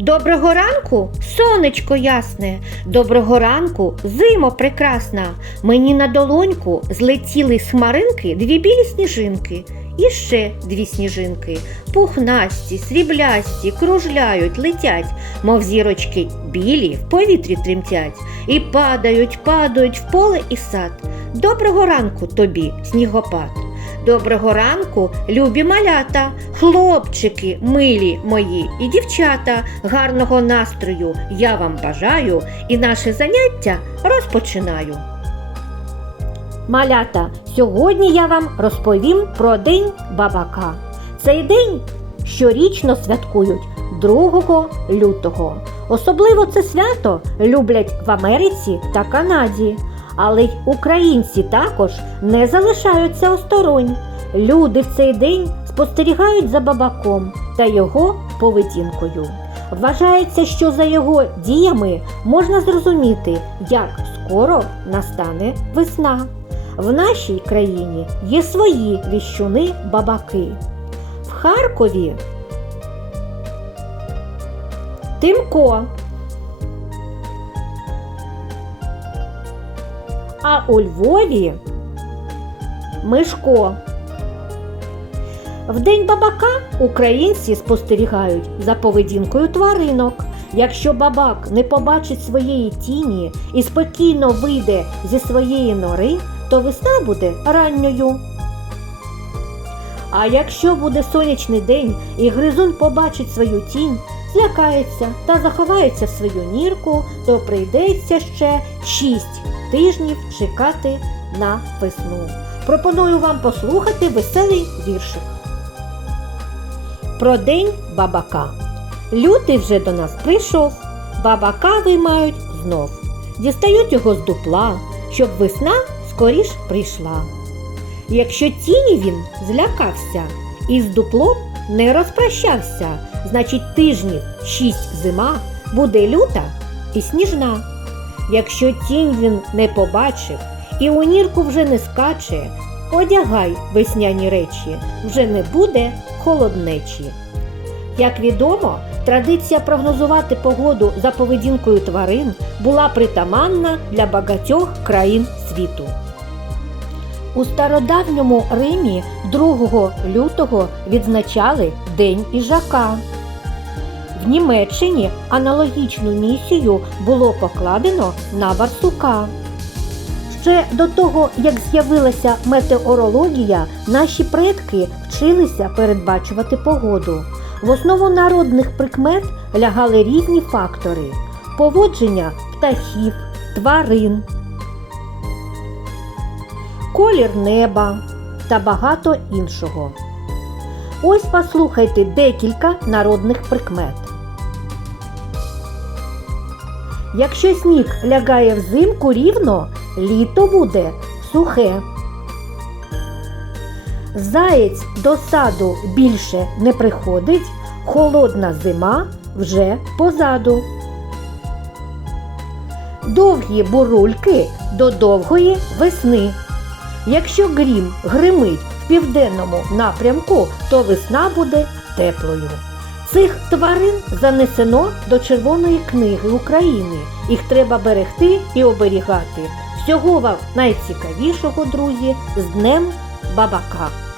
Доброго ранку, сонечко ясне, доброго ранку, зимо прекрасна. Мені на долоньку злетіли з хмаринки дві білі сніжинки. І ще дві сніжинки, пухнасті, сріблясті, кружляють, летять, мов зірочки білі в повітрі тремтять, і падають, падають в поле і сад. Доброго ранку тобі, снігопад. Доброго ранку, любі малята, хлопчики, милі мої і дівчата. Гарного настрою я вам бажаю і наше заняття розпочинаю. Малята, сьогодні я вам розповім про День бабака. Цей день щорічно святкують 2 лютого. Особливо це свято люблять в Америці та Канаді. Але й українці також не залишаються осторонь. Люди в цей день спостерігають за бабаком та його поведінкою. Вважається, що за його діями можна зрозуміти, як скоро настане весна. В нашій країні є свої віщуни бабаки. В Харкові Тимко. А у Львові Мишко. В день бабака українці спостерігають за поведінкою тваринок. Якщо бабак не побачить своєї тіні і спокійно вийде зі своєї нори, то весна буде ранньою. А якщо буде сонячний день і гризун побачить свою тінь, злякається та заховається в свою нірку, то прийдеться ще шість тижнів чекати на весну. Пропоную вам послухати веселий віршик. Про день бабака. Лютий вже до нас прийшов, бабака виймають знов. Дістають його з дупла, щоб весна скоріш прийшла. Якщо тіні він злякався і з дуплом не розпрощався, значить тижнів шість зима буде люта і сніжна. Якщо тінь він не побачив і у нірку вже не скаче, одягай весняні речі, вже не буде холоднечі. Як відомо, традиція прогнозувати погоду за поведінкою тварин була притаманна для багатьох країн світу. У стародавньому Римі 2 лютого відзначали День їжака. В Німеччині аналогічну місію було покладено на барсука. Ще до того, як з'явилася метеорологія, наші предки вчилися передбачувати погоду. В основу народних прикмет лягали різні фактори поводження птахів, тварин, колір неба та багато іншого. Ось послухайте декілька народних прикмет. Якщо сніг лягає взимку рівно, літо буде сухе. Заєць до саду більше не приходить, холодна зима вже позаду. Довгі бурульки до довгої весни. Якщо грім гримить в південному напрямку, то весна буде теплою. Цих тварин занесено до Червоної книги України. Їх треба берегти і оберігати. Всього вам найцікавішого, друзі, з Днем Бабака!